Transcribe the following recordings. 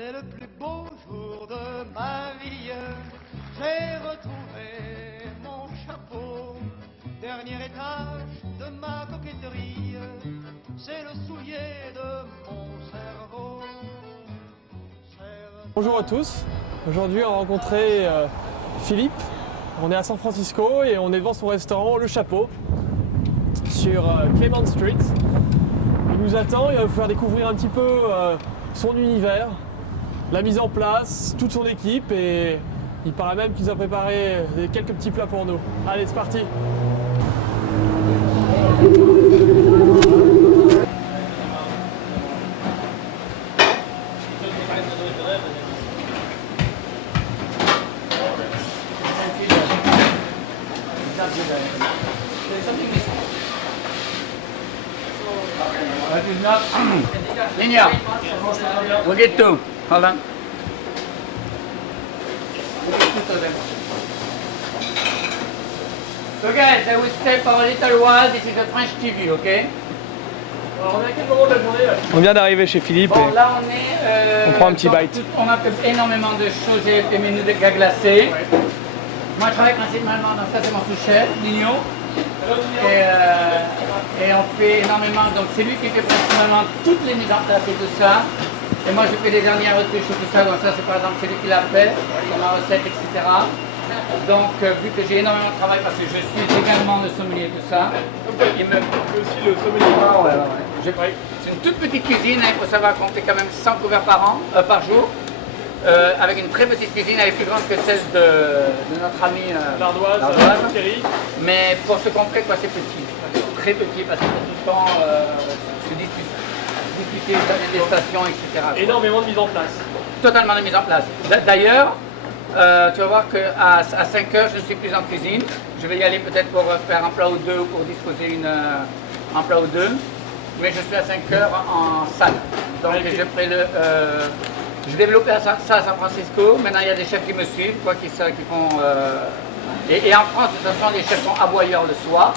C'est le plus beau jour de ma vie. J'ai retrouvé mon chapeau. Dernier étage de ma coquetterie. C'est le soulier de mon cerveau. Bonjour à tous. Aujourd'hui, on a rencontré Philippe. On est à San Francisco et on est devant son restaurant Le Chapeau sur Clement Street. Il nous attend, il va vous faire découvrir un petit peu son univers, la mise en place, toute son équipe et il paraît même qu'il nous a préparé quelques petits plats pour nous. Allez, c'est parti! Linear. We'll get two. Hold on. So guys, I will stay for a little while. This is a French TV, okay? Alors, on est à quel moment de la journée là? On vient d'arriver chez Philippe. Bon, là on est. On prend un petit bite. On a fait énormément de choses et des menus de gars glacés. Ouais. Moi je travaille principalement dans ça, c'est mon sous-chef, Nino. Et on fait énormément, donc c'est lui qui fait principalement toutes les mises en place et tout ça. Et moi je fais des dernières retouches et tout ça, donc ça c'est par exemple celui qui l'a fait, dans ma recette, etc. Donc vu que j'ai énormément de travail parce que je suis également le sommelier et tout ça. Il me fait aussi le sommelier. Ah ouais. C'est une toute petite cuisine, il faut savoir qu'on fait quand même 100 couverts par jour. Avec une très petite cuisine, elle est plus grande que celle de notre ami l'Ardoise, Thierry. Mais pour ce qu'on fait, c'est petit, très petit parce qu'il faut tout le temps se discuter des stations, etc. Énormément de mise en place. Totalement de mise en place. D'ailleurs, tu vas voir qu'à 5 heures, je ne suis plus en cuisine. Je vais y aller peut-être pour faire un plat ou deux ou pour disposer un plat ou deux. Mais je suis à 5 heures en salle. Donc je ferai je développais ça à San Francisco. Maintenant, il y a des chefs qui me suivent, qui font. Et en France, de toute façon, les chefs sont aboyeurs le soir.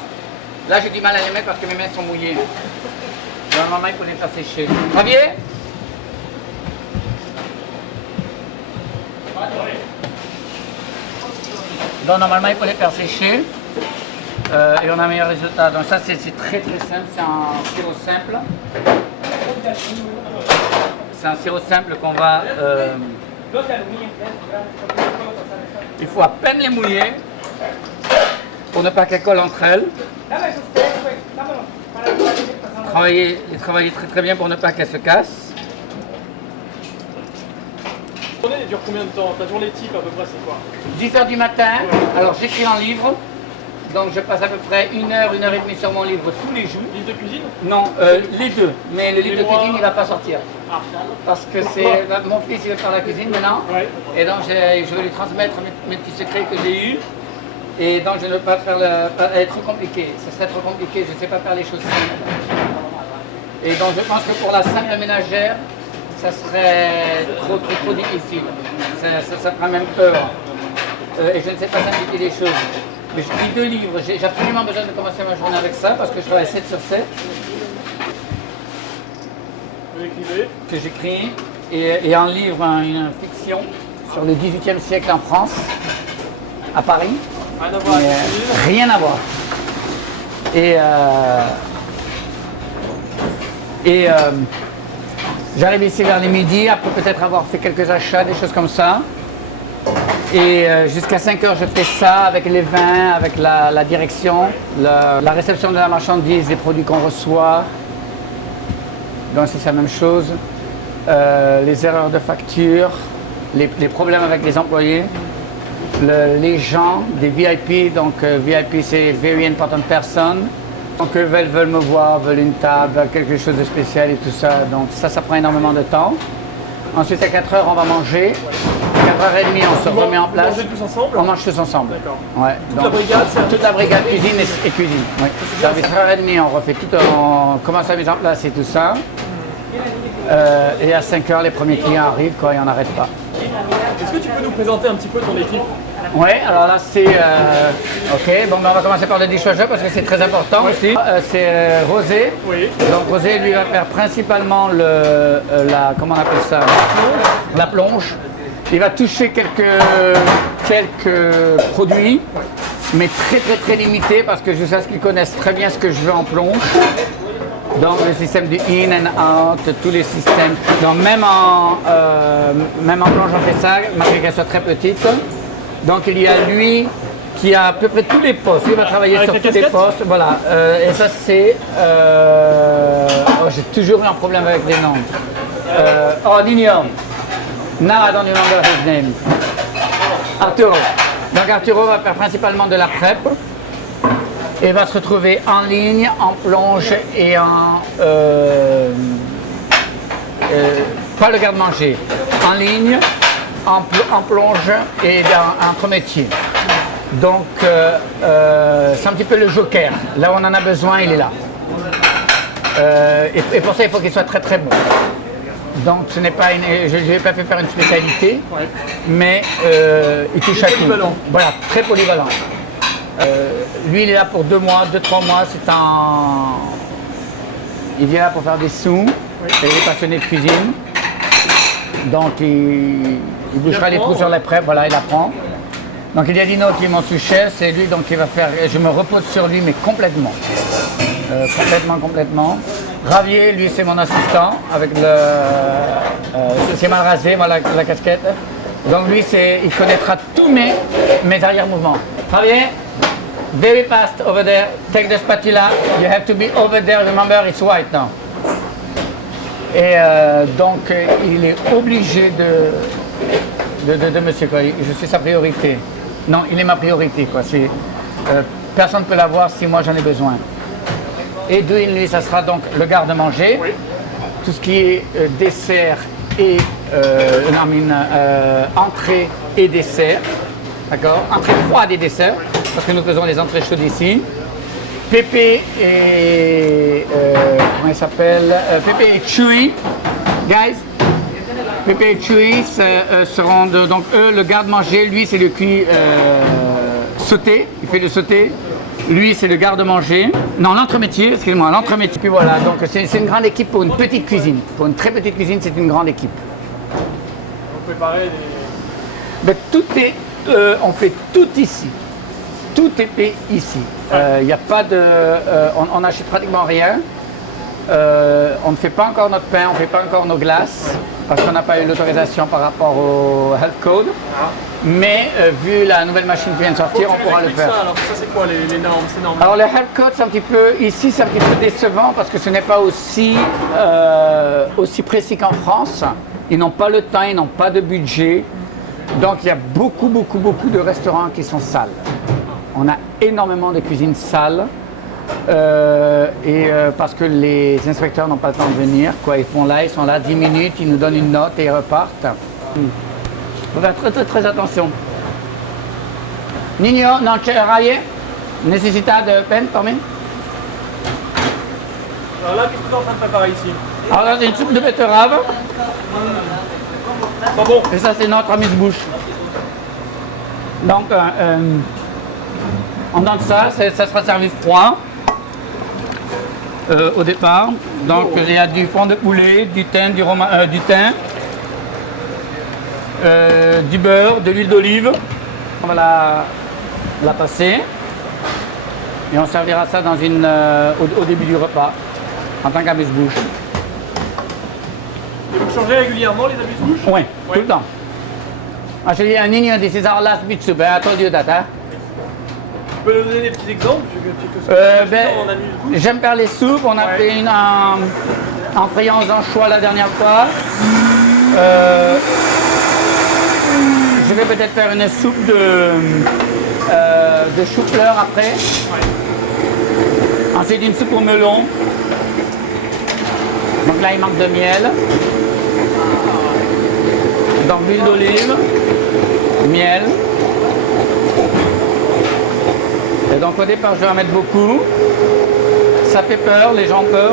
Là, j'ai du mal à les mettre parce que mes mains sont mouillées. Normalement, il faut les faire sécher. Javier? Donc, normalement, il faut les faire sécher. Et on a un meilleur résultat. Donc, ça, c'est très très simple. C'est un sirop simple. C'est un sirop simple qu'on va... il faut à peine les mouiller pour ne pas qu'elles collent entre elles. Les travailler très très bien pour ne pas qu'elles se cassent. La journée dure combien de temps? Ta journée type à peu près c'est quoi? 10 h du matin, alors j'écris un livre. Donc je passe à peu près 1 heure, 1 heure et demie sur mon livre tous les jours. Livre de cuisine? Non, les deux. Mais le livre de cuisine, il ne va pas sortir. Ah. Parce que c'est mon fils, il veut faire la cuisine maintenant. Ouais. Et donc je vais lui transmettre mes petits secrets que j'ai eus. Et donc je ne veux pas faire elle est trop compliquée. Ce serait trop compliqué, je ne sais pas faire les choses simples. Et donc je pense que pour la simple ménagère, ça serait trop difficile. Ça fera même peur. Et je ne sais pas simplifier les choses. Mais je lis 2 livres, j'ai absolument besoin de commencer ma journée avec ça parce que je travaille 7 sur 7. Vous écrivez? Que j'écris. Et un livre, une fiction sur le XVIIIe siècle en France, à Paris. Rien à voir avec la cuisine? Rien à voir. J'arrive ici vers les midis, après peut-être avoir fait quelques achats, des choses comme ça. Et jusqu'à 5 heures, je fais ça avec les vins, avec la direction, la réception de la marchandise, les produits qu'on reçoit. Donc c'est la même chose. Les erreurs de facture, les problèmes avec les employés, les gens, des VIP. Donc VIP, c'est Very Important Person. Donc eux veulent me voir, veulent une table, veulent quelque chose de spécial et tout ça. Donc ça prend énormément de temps. Ensuite à 4 heures, on va manger. 4h30, on se remet en place. Vous mangez tous ensemble? On mange tous ensemble. D'accord. Ouais, toute la brigade cuisine et cuisine. Oui. Ça fait 3h30, on refait tout, on commence la mise en place et tout ça. Et à 5h, les premiers clients arrivent, et on n'arrête pas. Est-ce que tu peux nous présenter un petit peu ton équipe? Oui, alors là c'est... ok, bon, ben, on va commencer par le dishwasher parce que c'est très important aussi. C'est Rosé. Oui. Donc Rosé, lui, va faire principalement comment on appelle ça? La plonge. Il va toucher quelques produits, mais très limité parce que je sais qu'ils connaissent très bien ce que je veux en plonge. Donc le système du in and out, tous les systèmes. Donc même en plonge on fait ça, malgré qu'elle soit très petite. Donc il y a lui qui a à peu près tous les postes. Lui va travailler avec sur la tous les casquette postes. Voilà. Et ça c'est... j'ai toujours eu un problème avec les noms. Nino. Now I don't remember his name. Arturo. Donc Arturo va faire principalement de la prep. Et va se retrouver en ligne, en plonge et en... pas le garde-manger. En ligne, en plonge et entre métiers. Donc c'est un petit peu le joker. Là où on en a besoin, il est là. Et pour ça, il faut qu'il soit très bon. Donc ce n'est pas je n'ai pas fait faire une spécialité, Ouais. mais il touche à tout. Polyvalent. Voilà, très polyvalent. Lui, il est là pour 2 mois, 2-3 mois. Il vient là pour faire des sous. Et il est passionné de cuisine. Donc, il bouchera les trous sur les prêts. Voilà, il apprend. Donc, il y a Dino qui est mon sous-chef. C'est lui donc, qui va faire. Je me repose sur lui, mais complètement. Complètement. Ravier, lui, c'est mon assistant. Avec c'est mal rasé, moi, la casquette. Donc, lui, il connaîtra tous mes arrière-mouvements. Ravier. Very fast over there. Take the spatula. You have to be over there. Remember, it's white now. Et donc, il est obligé de monsieur, quoi. Je suis sa priorité. Non, il est ma priorité, quoi. Personne ne peut l'avoir si moi j'en ai besoin. Et lui, ça sera donc le garde-manger. Oui. Tout ce qui est dessert et entrée et dessert. D'accord? Entrée froide et dessert. Parce que nous faisons les entrées chaudes ici. Pépé et... comment il s'appelle? Pépé et Chewy. Guys. Pépé et Chewy seront donc eux, le garde-manger, lui c'est le cuit sauté. Il fait le sauté. Lui c'est le garde-manger. Non, l'entremétier, excusez-moi, l'entremétier. Puis voilà, donc c'est une grande équipe pour une petite cuisine. Pour une très petite cuisine, c'est une grande équipe. Vous préparez des... Mais tout est... on fait tout ici. Tout est fait ici. Il n'y a pas de... on n'achète pratiquement rien. On ne fait pas encore notre pain, on ne fait pas encore nos glaces, parce qu'on n'a pas eu l'autorisation par rapport au Health Code. Mais vu la nouvelle machine qui vient de sortir, on pourra le faire. Ça, alors ça c'est quoi les normes? C'est normal. Alors le Health Code, c'est un petit peu... Ici, c'est un petit peu décevant, parce que ce n'est pas aussi précis qu'en France. Ils n'ont pas le temps, ils n'ont pas de budget. Donc il y a beaucoup de restaurants qui sont sales. On a énormément de cuisines sales parce que les inspecteurs n'ont pas le temps de venir. Quoi. Ils sont là 10 minutes, ils nous donnent une note et ils repartent. Il faut faire très attention. Niño, non c'è raie? Necessità de pen, Tommy? Alors là, qu'est-ce que tu es en train de préparer ici? Alors là, c'est une soupe de betterave. Pas bon. Et ça, c'est notre amuse-bouche. Donc, on donne ça sera servi froid au départ. Donc, il y a du fond de poulet, du thym, du beurre, de l'huile d'olive. On va la passer et on servira ça dans au début du repas en tant qu'amuse-bouche. Et vous changez régulièrement les amuse-bouches? Oui, tout le temps. Actually, Niño, this is our last beach soup. I told you that, hein? Tu peux nous donner des petits exemples? En amuse-bouche? J'aime faire les soupes. On a fait une en friands anchois la dernière fois. Je vais peut-être faire une soupe de chou-fleur après. Ouais. Ensuite, une soupe au melon. Donc là, il manque de miel. Donc l'huile d'olive, miel. Et donc au départ, je vais en mettre beaucoup. Ça fait peur, les gens ont peur.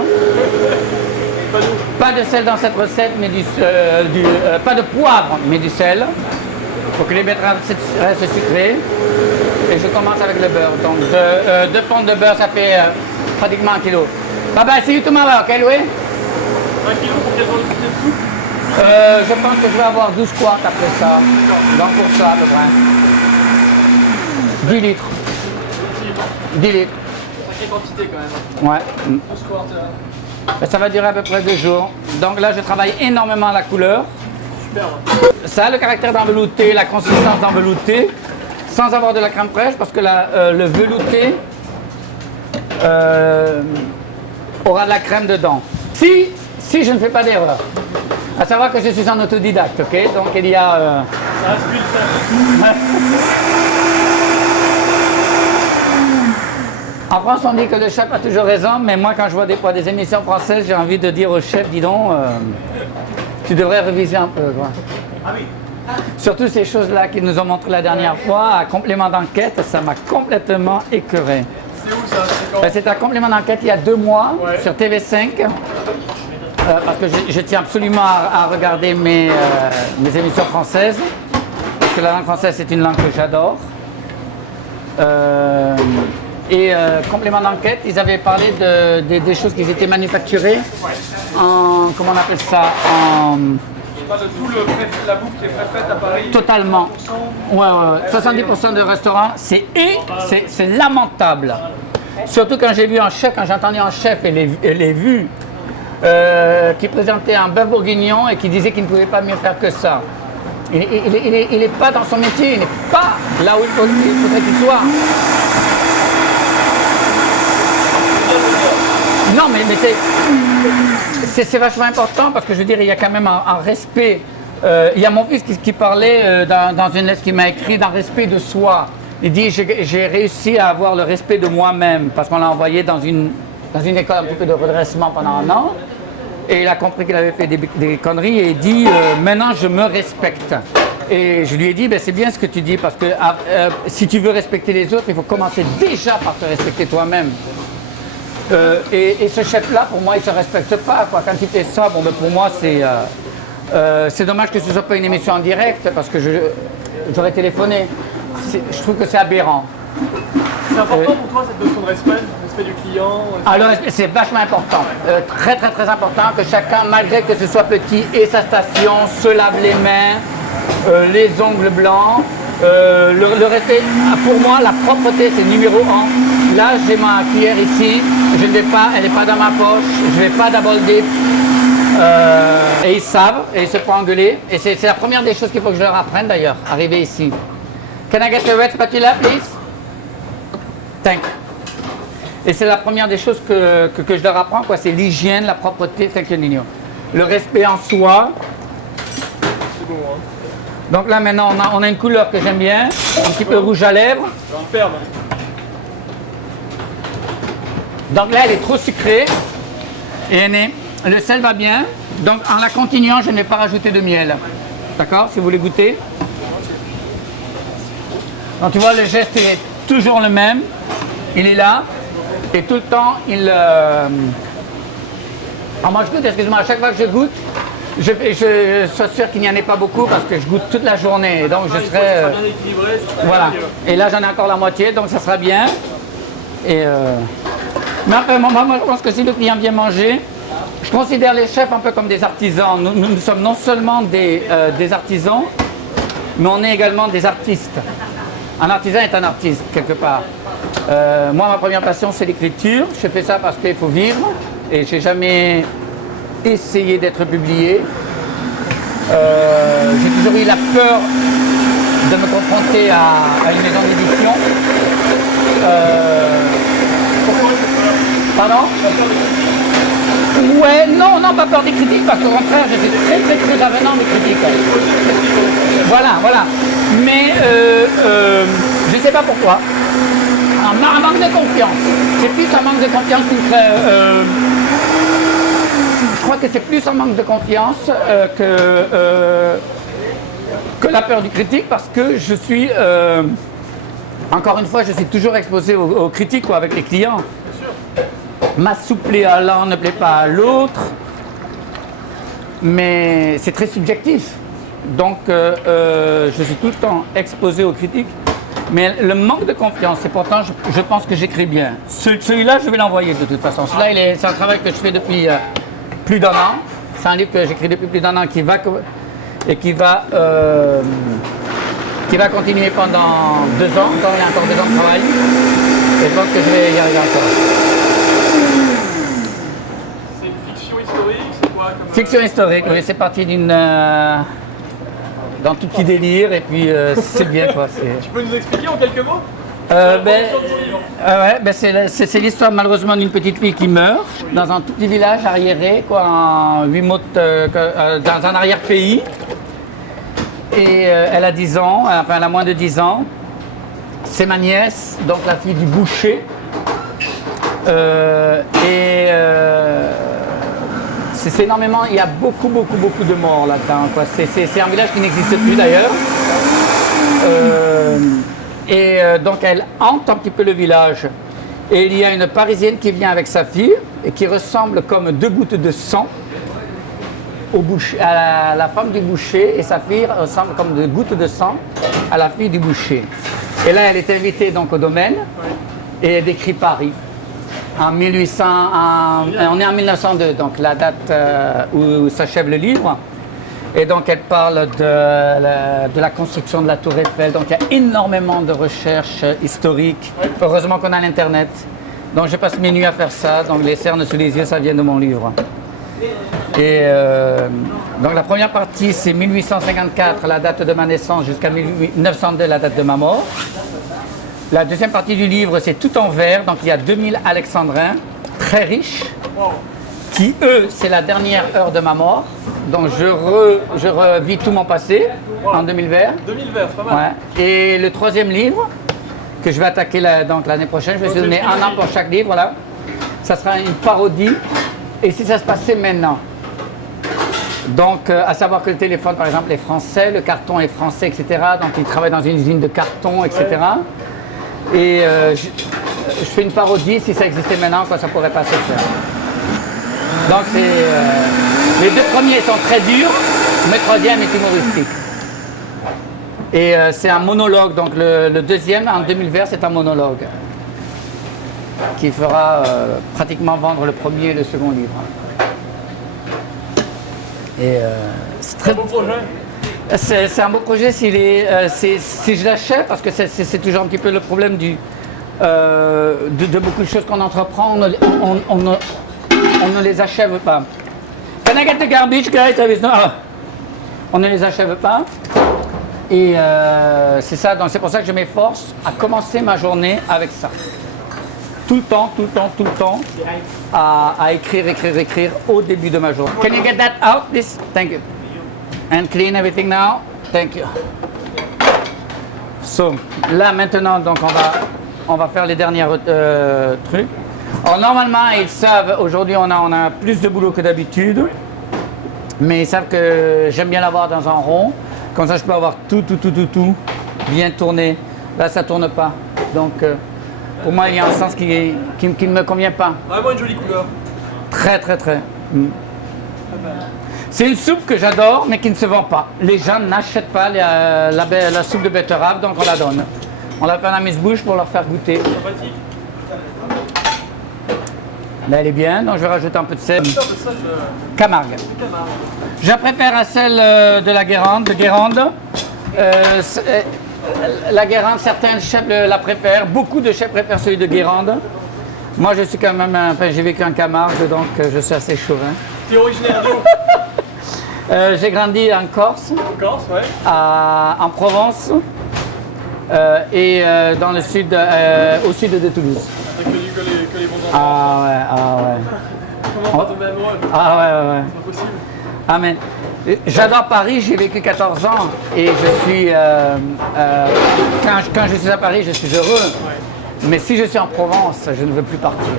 Pas de sel dans cette recette, mais pas de poivre, mais du sel. pour que les betteraves restent sucrées. Et je commence avec le beurre. Donc 2 ponds de beurre, ça fait pratiquement 1 kilo. Bye see you tomorrow, ok Louis? 1 kilo pour quelle quantité de soupe? Je pense que je vais avoir 12 quarts après ça. Donc pour ça à peu près. 10 litres. 10 litres. Sacrée quantité quand même. Ouais. 12 quarts. Ça va durer à peu près 2 jours. Donc là, je travaille énormément la couleur. Superbe. Ça a le caractère d'envelouté, la consistance d'envelouté, sans avoir de la crème fraîche, parce que le velouté aura de la crème dedans. Si je ne fais pas d'erreur. À savoir que je suis un autodidacte, ok? Donc il y a... Ça reste plus le En France, on dit que le chef a toujours raison, mais moi, quand je vois des fois des émissions françaises, j'ai envie de dire au chef, dis donc, tu devrais réviser un peu, quoi. Ah oui. Surtout ces choses-là qu'ils nous ont montré la dernière fois, à complément d'enquête, ça m'a complètement écœuré. C'est où ça? C'est quand? C'est un complément d'enquête il y a 2 mois sur TV5, parce que je tiens absolument à regarder mes émissions françaises, parce que la langue française c'est une langue que j'adore. Complément d'enquête, ils avaient parlé des choses qui étaient manufacturées en, comment on appelle ça, en... Pas de tout la bouffe qui est préfaite à Paris. Totalement. Ouais. 70% de restaurants, c'est lamentable. Surtout quand j'ai vu un chef, quand j'ai entendu un chef et les vues qui présentait un bœuf bourguignon et qui disait qu'il ne pouvait pas mieux faire que ça. Il n'est pas dans son métier, il n'est pas là où il faudrait qu'il soit. Non, mais c'est vachement important parce que je veux dire, il y a quand même un respect. Il y a mon fils qui parlait dans une lettre qu'il m'a écrit d'un respect de soi. Il dit j'ai réussi à avoir le respect de moi-même parce qu'on l'a envoyé dans une école un petit peu de redressement pendant 1 an. Et il a compris qu'il avait fait des conneries et il dit maintenant je me respecte. Et je lui ai dit c'est bien ce que tu dis parce que si tu veux respecter les autres, il faut commencer déjà par te respecter toi-même. Et ce chef-là, pour moi, il ne se respecte pas, quoi. Quand il fait ça, pour moi, c'est dommage que ce ne soit pas une émission en direct, parce que j'aurais téléphoné. Je trouve que c'est aberrant. C'est important pour toi cette notion de respect du client? Alors, c'est vachement important. Très, très, très important que chacun, malgré que ce soit petit, ait sa station, se lave les mains, les ongles blancs. Le respect, pour moi, la propreté, c'est numéro 1. Là, j'ai ma cuillère ici, je ne vais pas, elle n'est pas dans ma poche, je ne vais pas d'aborder. Et ils savent, et ils se font engueuler. Et c'est la première des choses qu'il faut que je leur apprenne d'ailleurs, arriver ici. Can I get a red spatula, please? Thank you. Et c'est la première des choses que je leur apprends, quoi. C'est l'hygiène, la propreté, thank you, Nino. Le respect en soi. C'est bon, hein. Donc là maintenant on a une couleur que j'aime bien, un petit peu rouge à lèvres. Superbe. Donc là elle est trop sucrée et le sel va bien. Donc en la continuant je ne vais pas rajouter de miel. D'accord? Si vous voulez goûter. Donc tu vois le geste est toujours le même. Il est là et tout le temps il... Alors moi je goûte, excuse-moi, à chaque fois que je goûte, je suis sûr qu'il n'y en ait pas beaucoup parce que je goûte toute la journée, donc je serai... bien équilibré, voilà. Et là j'en ai encore la moitié, donc ça sera bien. Et mais après, moi je pense que si le client vient manger, je considère les chefs un peu comme des artisans. Nous sommes non seulement des artisans, mais on est également des artistes. Un artisan est un artiste, quelque part. Moi, ma première passion, c'est l'écriture. Je fais ça parce qu'il faut vivre. Et j'ai jamais essayé d'être publié. J'ai toujours eu la peur de me confronter à une maison d'édition. Pourquoi cette peur? Pardon? La peur des critiques? Ouais, non, pas peur des critiques, parce qu'au contraire, je suis très, très, très avenant des critiques. Voilà. Mais je ne sais pas pourquoi. Un manque de confiance. C'est plus un manque de confiance qui me crée... je crois que c'est plus un manque de confiance que la peur du critique, parce que je suis... encore une fois, je suis toujours exposé aux critiques avec les clients. Ma soupe plaît à l'un ne plaît pas à l'autre. Mais c'est très subjectif. donc je suis tout le temps exposé aux critiques. Mais le manque de confiance, et pourtant je pense que j'écris bien. Celui-là, je vais l'envoyer de toute façon. Celui-là, c'est un travail que je fais depuis plus d'un an. C'est un livre que j'écris depuis plus d'un an qui va continuer pendant 2 ans. Encore, il y a encore 2 ans de travail. Et je pense que je vais y arriver encore. C'est une fiction historique, c'est quoi comme, Fiction historique, oui, c'est parti d'un tout petit délire et puis c'est bien quoi. Tu peux nous expliquer en quelques mots C'est l'histoire malheureusement d'une petite fille qui meurt dans un tout petit village arriéré, quoi, en 8 mots dans un arrière-pays. Et elle a 10 ans, enfin elle a moins de 10 ans. C'est ma nièce, donc la fille du boucher. C'est énormément, il y a beaucoup de morts là-dedans. C'est un village qui n'existe plus d'ailleurs. Donc elle hante un petit peu le village. Et il y a une Parisienne qui vient avec sa fille et qui ressemble comme 2 gouttes de sang à la femme du boucher, et sa fille ressemble comme 2 gouttes de sang à la fille du boucher. Et là elle est invitée donc au domaine et elle décrit Paris. On est en 1902, donc la date où s'achève le livre. Et donc elle parle de la construction de la Tour Eiffel. Donc il y a énormément de recherches historiques. Heureusement qu'on a l'Internet. Donc je passe mes nuits à faire ça. Donc les cernes sous les yeux, ça vient de mon livre. Et donc la première partie, c'est 1854, la date de ma naissance, jusqu'à 1902, la date de ma mort. La deuxième partie du livre, c'est tout en vers, donc il y a 2000 alexandrins, très riches, qui eux, c'est la dernière heure de ma mort. Donc je revis tout mon passé en 2000 vers. 2000 vers, c'est pas mal. Ouais. Et le troisième livre, que je vais attaquer l'année prochaine, je vais se donner 1 an pour chaque livre, voilà. Ça sera une parodie. Et si ça se passait maintenant? Donc, à savoir que le téléphone, par exemple, est français, le carton est français, etc. Donc, ils travaillent dans une usine de carton, etc. Et je fais une parodie, si ça existait maintenant, quoi, ça pourrait pas se faire. Donc, les 2 premiers sont très durs, mais le troisième est humoristique. Et c'est un monologue, donc le deuxième, en 2000 vers, c'est un monologue qui fera pratiquement vendre le premier et le second livre. Et c'est très beau projet. C'est un beau projet si je l'achète, parce que c'est toujours un petit peu le problème de beaucoup de choses qu'on entreprend, on ne les achève pas. Can I get the garbage, guys? On ne les achève pas. Et c'est ça, donc c'est pour ça que je m'efforce à commencer ma journée avec ça. Tout le temps, à écrire au début de ma journée. Can you get that out, please? Thank you. And clean everything now. Thank you. So, là maintenant, donc on va faire les derniers trucs. Alors normalement, ils savent, aujourd'hui on a plus de boulot que d'habitude, mais ils savent que j'aime bien l'avoir dans un rond, comme ça je peux avoir tout bien tourné. Là ça tourne pas, donc pour moi il y a un sens qui ne me convient pas. Vraiment une jolie couleur. Très. C'est une soupe que j'adore, mais qui ne se vend pas. Les gens n'achètent pas la soupe de betterave, donc on la donne. On la fait en amuse-bouche pour leur faire goûter. Sympathique. Mais elle est bien, donc je vais rajouter un peu de sel. Camargue. Je préfère à celle de la Guérande, la Guérande, certains chefs la préfèrent. Beaucoup de chefs préfèrent celui de Guérande. Moi, je suis quand même, j'ai vécu en Camargue, donc je suis assez chauvin. Tu es originaire d'où? J'ai grandi en Corse. En Corse, ouais. En Provence et dans le sud, au sud de Toulouse. T'as connu que les bons endroits. Ah ouais. Comment t'as tombé amoureux? Ouais. C'est pas possible. Ah mais j'adore Paris, j'ai vécu 14 ans et je suis quand je suis à Paris, je suis heureux. Ouais. Mais si je suis en Provence, je ne veux plus partir.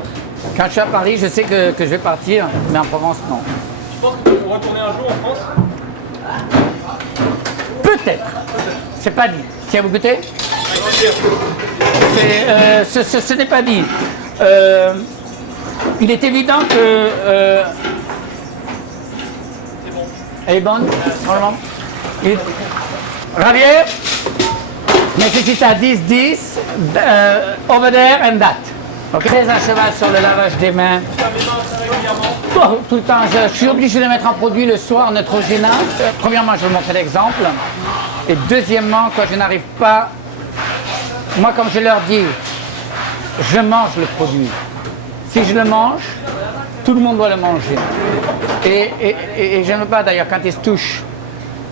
Quand je suis à Paris, je sais que je vais partir, mais en Provence, non. Tu penses que tu pourras retourner un jour en France? Peut-être. C'est pas dit. Tiens, vous goûtez? Ce n'est pas dit. Il est évident que... C'est bon. Elle est bonne, franchement. Javier, necesita 10, over there and that. Ok. Très à cheval sur le lavage des mains. Tout le temps, je suis obligé de mettre un produit le soir neutrogénant. Premièrement, je vais vous montrer l'exemple. Et deuxièmement, quand je n'arrive pas, moi comme je leur dis, je mange le produit. Si je le mange, tout le monde doit le manger. Et je ne veux pas d'ailleurs quand ils se touchent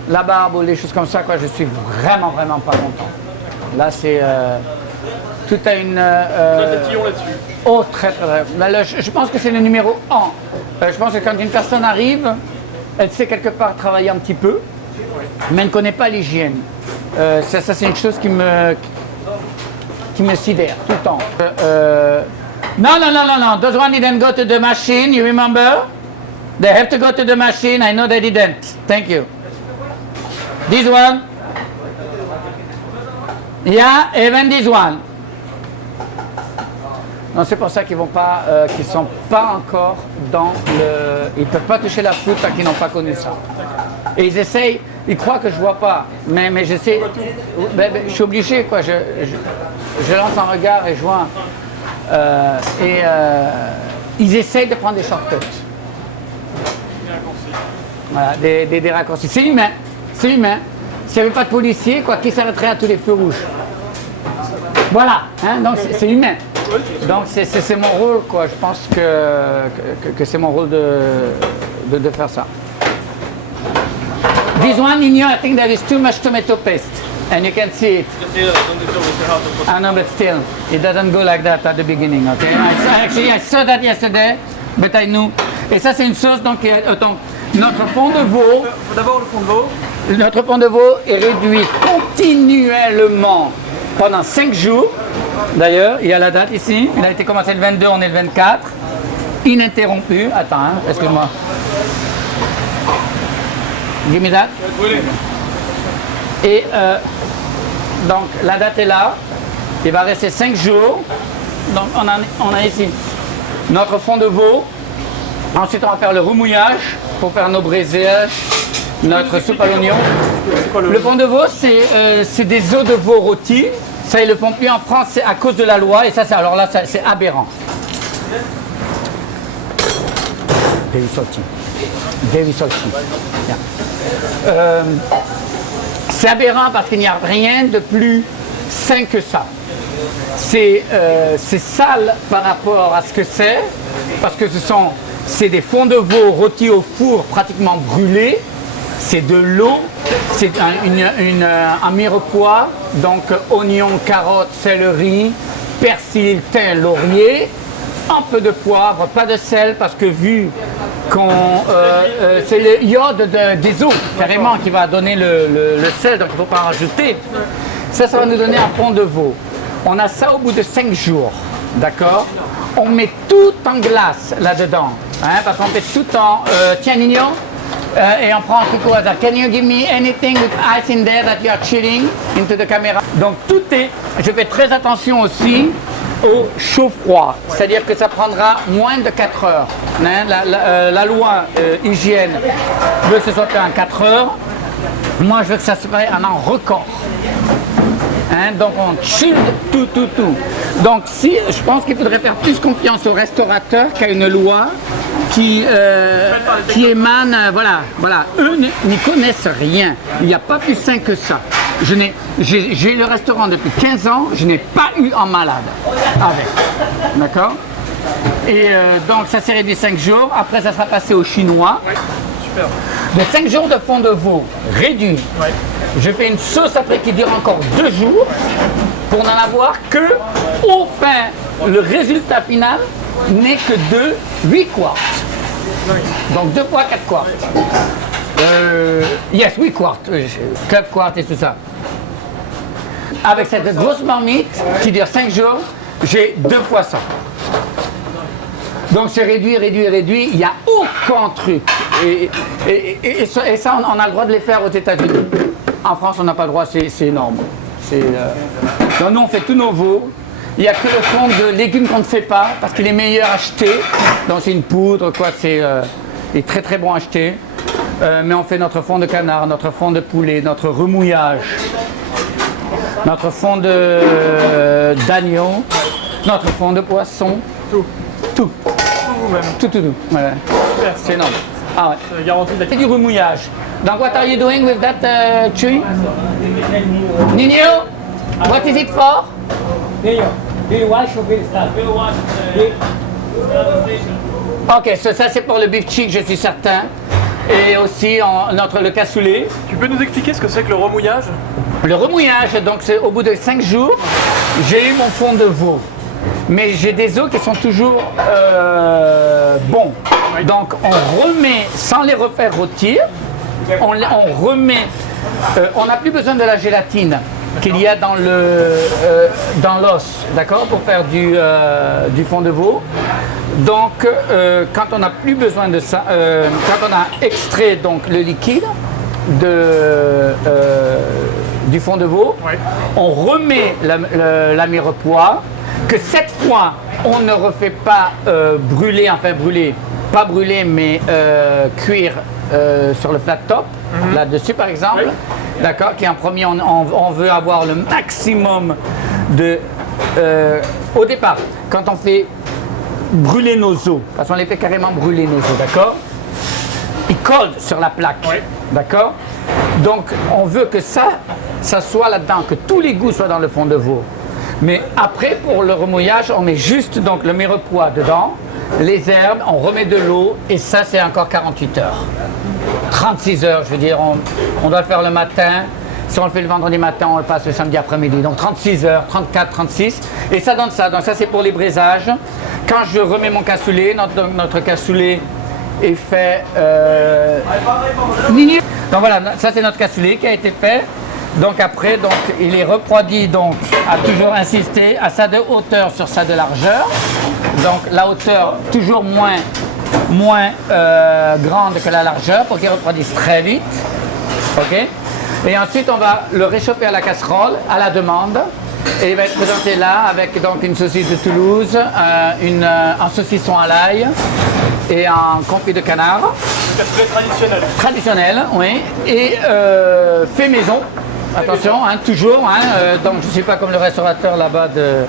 la barbe ou les choses comme ça, quoi, je suis vraiment pas content. Là c'est tout a une. là-dessus. Oh très. Là, je pense que c'est le numéro 1. Je pense que quand une personne arrive, elle sait quelque part travailler un petit peu, mais elle ne connaît pas l'hygiène. Ça c'est une chose qui me sidère tout le temps. No. Those one didn't go to the machine, you remember? They have to go to the machine, I know they didn't. Thank you. This one? Yeah, even this one. Non, c'est pour ça qu'ils qu'ils sont pas encore dans le... Ils peuvent pas toucher la foot tant qu'ils n'ont pas connu ça. Et ils essayent, ils croient que je vois pas, mais je sais, je suis obligé quoi, je lance un regard et je vois. Ils essayent de prendre des shortcuts. Voilà, des raccourcis. C'est humain. S'il n'y avait pas de policiers, quoi, qui s'arrêterait à tous les feux rouges. Voilà, hein, donc c'est humain. Donc c'est mon rôle, quoi. Je pense que c'est mon rôle de faire ça. This one in here, I think there is too much tomato paste, and you can see it. I know, but still, it doesn't go like that at the beginning, okay? Actually, I saw that yesterday, but I knew. Et ça, c'est une sauce, donc notre fond de veau. D'abord le fond de veau. Notre fond de veau est réduit continuellement pendant 5 jours. D'ailleurs, il y a la date ici. Il a été commencé le 22, on est le 24. Ininterrompu. Attends, hein, excuse-moi. Give me that. Et donc la date est là. Il va rester 5 jours. Donc on a ici notre fond de veau. Ensuite, on va faire le remouillage pour faire nos braisés, notre soupe à l'oignon. Le fond de veau, c'est des os de veau rôtis. Ça, ils le font plus en France, c'est à cause de la loi. Et ça, alors là, c'est aberrant. Very salty. Very salty. Yeah. C'est aberrant parce qu'il n'y a rien de plus sain que ça. C'est sale par rapport à ce que c'est, parce que c'est des fonds de veau rôtis au four pratiquement brûlés, c'est de l'eau, c'est un mirepoix, donc oignons, carottes, céleri, persil, thym, laurier, un peu de poivre, pas de sel, parce que vu qu'on c'est le iode des eaux carrément qui va donner le sel, donc il ne faut pas en rajouter. Ça va nous donner un fond de veau. On a ça au bout de 5 jours, d'accord? On met tout en glace là-dedans, hein, parce qu'on fait tout en... tiens, Nino, et on prend un truc au hasard. Can you give me anything with ice in there that you are chilling into the camera? Donc tout est... Je fais très attention aussi au chaud-froid, c'est-à-dire que ça prendra moins de 4 heures. Hein, la loi hygiène veut que ce soit fait en 4 heures. Moi, je veux que ça se fasse en un record. Hein, donc on chill tout. Donc je pense qu'il faudrait faire plus confiance aux restaurateurs qu'à une loi qui émane, voilà. Eux n'y connaissent rien. Il n'y a pas plus sain que ça. J'ai le restaurant depuis 15 ans, je n'ai pas eu un malade avec. D'accord? Et donc ça s'est réduit 5 jours, après ça sera passé au chinois. Super. De 5 jours de fond de veau réduit. Ouais. Je fais une sauce après qui dure encore 2 jours pour n'en avoir que, au fin, le résultat final n'est que de 8 quarts. Donc 2 fois 4 quarts. Yes, 8 quarts. Club quarts et tout ça. Avec cette grosse marmite qui dure 5 jours, j'ai 2 fois ça. Donc c'est réduit. Il n'y a aucun truc. Et ça, on a le droit de les faire aux États-Unis. En France, on n'a pas le droit, c'est énorme. Donc nous, on fait tous nos veaux. Il n'y a que le fond de légumes qu'on ne fait pas, parce qu'il est meilleur acheté. Donc c'est une poudre, quoi. C'est très très bon acheté. mais on fait notre fond de canard, notre fond de poulet, notre remouillage, notre fond d'agneau, notre fond de poisson. Tout. Tout. Tout vous-même. Tout. Ouais. Super. C'est énorme. Ah ouais. Garantie C'est du remouillage. Donc, what are you doing with that tree? Nino, what is it for? Ok, ça c'est pour le beef cheek, je suis certain. Et aussi le cassoulet. Tu peux nous expliquer ce que c'est que le remouillage? Le remouillage, donc c'est au bout de 5 jours, j'ai eu mon fond de veau. Mais j'ai des os qui sont toujours bons. Donc on remet, sans les refaire rôtir, on remet, on n'a plus besoin de la gélatine qu'il y a dans l'os, d'accord, pour faire du fond de veau. Donc quand on n'a plus besoin de ça, quand on a extrait donc le liquide du fond de veau, Ouais. on remet la mirepoix, que cette fois on ne refait pas brûler, pas brûler mais cuire sur le flat top, là-dessus par exemple, Oui. d'accord, qui en premier on veut avoir le maximum de... au départ, quand on fait brûler nos os, parce qu'on les fait carrément brûler nos os, d'accord, ils collent sur la plaque, Oui. d'accord, donc on veut que ça soit là-dedans, que tous les goûts soient dans le fond de veau. Mais après, pour le remouillage, on met juste donc le mirepoix dedans, les herbes, on remet de l'eau, et ça c'est encore 48 heures. 36 heures, je veux dire, on doit le faire le matin. Si on le fait le vendredi matin, on le passe le samedi après-midi. Donc 36 heures, 34, 36. Et ça donne ça. Donc ça c'est pour les braisages. Quand je remets mon cassoulet, notre cassoulet est fait... Donc voilà, ça c'est notre cassoulet qui a été fait. Donc après, donc, il est refroidi, donc à toujours insister à sa de hauteur sur sa de largeur. Donc la hauteur toujours moins grande que la largeur pour qu'il refroidisse très vite. Ok. Et ensuite on va le réchauffer à la casserole à la demande. Et il va être présenté là avec donc une saucisse de Toulouse, un saucisson à l'ail et un confit de canard. C'est très traditionnel. Traditionnel, oui. Et fait maison. Attention, hein, toujours. Donc je ne suis pas comme le restaurateur là-bas de...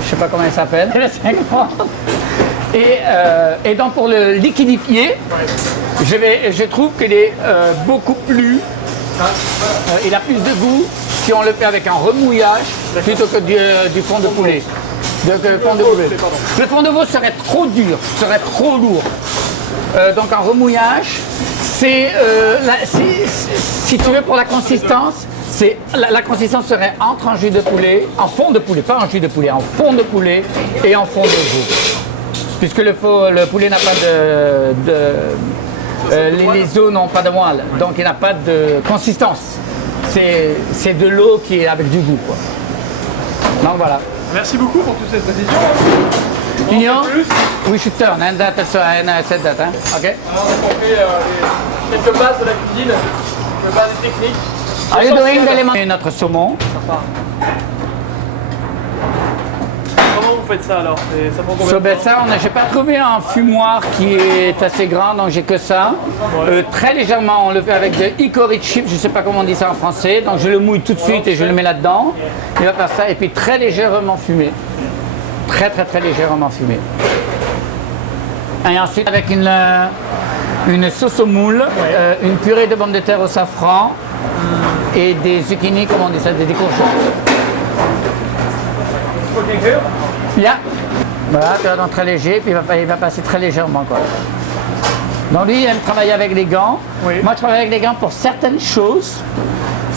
Je ne sais pas comment il s'appelle. Et donc pour le liquidifier, je trouve qu'il est beaucoup plus... il a plus de goût si on le fait avec un remouillage plutôt que du fond de poulet. Le fond de veau serait trop dur, serait trop lourd. Donc un remouillage, c'est si tu veux pour la consistance, la consistance serait entre un jus de poulet, en fond de poulet, pas en jus de poulet, en fond de poulet et en fond de veau. Puisque le poulet n'a pas les os n'ont pas de moelle, donc il n'a pas de consistance. C'est de l'eau qui est avec du goût, quoi. Donc voilà. Merci beaucoup pour toutes ces précisions. Union, Plus. we should turn, and that is, and I said that, hein? Ok. Alors, on fait quelques bases de la cuisine, quelques bases techniques. Are you doing l'élément? Et notre saumon. Comment vous faites ça alors? Ça prend combien de temps? Ça, j'ai pas trouvé un fumoir qui est assez grand, donc j'ai que ça. Très légèrement, on le fait avec de hickory chips, je sais pas comment on dit ça en français. Donc je le mouille tout de suite et je le mets là-dedans. Il va faire ça, et puis très légèrement fumé. Très légèrement fumé. Et ensuite avec une sauce au moule, une purée de pommes de terre au safran et des zucchini, comment on dit ça, des courgettes. Yeah. Voilà, tu vas dans très léger, puis il va passer très légèrement, quoi. Donc lui, il aime travailler avec les gants. Oui. Moi, je travaille avec les gants pour certaines choses,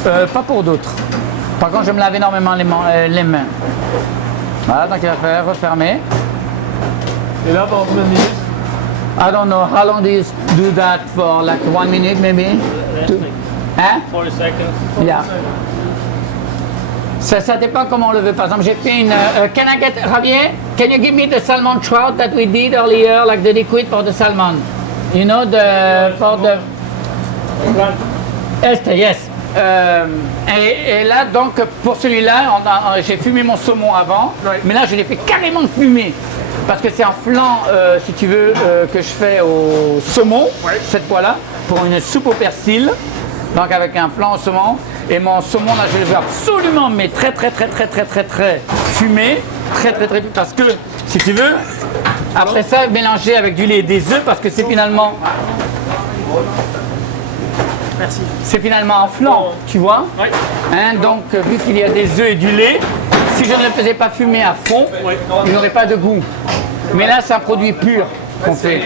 pas pour d'autres. Par contre, je me lave énormément les mains. Voilà, donc il va faire refermer. Et là, pendant combien de minutes? I don't know, how long do you do that for? Like 1 minute, maybe? Hein? 40 seconds. Yeah. Ça dépend comment on le veut. Par exemple, j'ai fait une... can I get... Javier, can you give me the salmon trout that we did earlier, like the liquid for the salmon? You know, for the... Yes. Et là, donc, pour celui-là, j'ai fumé mon saumon avant, Ouais. mais là, je l'ai fait carrément fumer. Parce que c'est un flan, si tu veux, que je fais au saumon, cette fois-là, pour une soupe au persil. Donc avec un flan au saumon. Et mon saumon, là, je le veux absolument, mais très fumé. Très, parce que, si tu veux, après ça, mélanger avec du lait et des œufs, parce que c'est finalement... Merci. C'est finalement un flan, tu vois. Ouais. Hein, donc, vu qu'il y a des œufs et du lait, si je ne le faisais pas fumer à fond, il n'aurait pas de goût. Mais là, c'est un produit pur qu'on fait.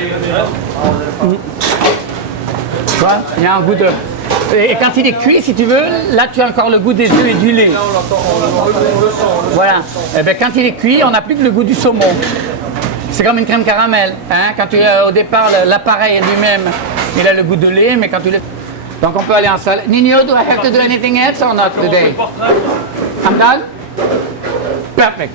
Tu vois, il y a un goût de... Et quand il est cuit, si tu veux, là, tu as encore le goût des œufs et du lait. Voilà. Et bien, quand il est cuit, on n'a plus que le goût du saumon. C'est comme une crème caramel. Hein? Quand tu au départ, l'appareil lui-même, il a le goût de lait, mais quand tu le... Donc on peut aller en salle. Nino, do I have to do anything else or not today? I'm done? Perfect.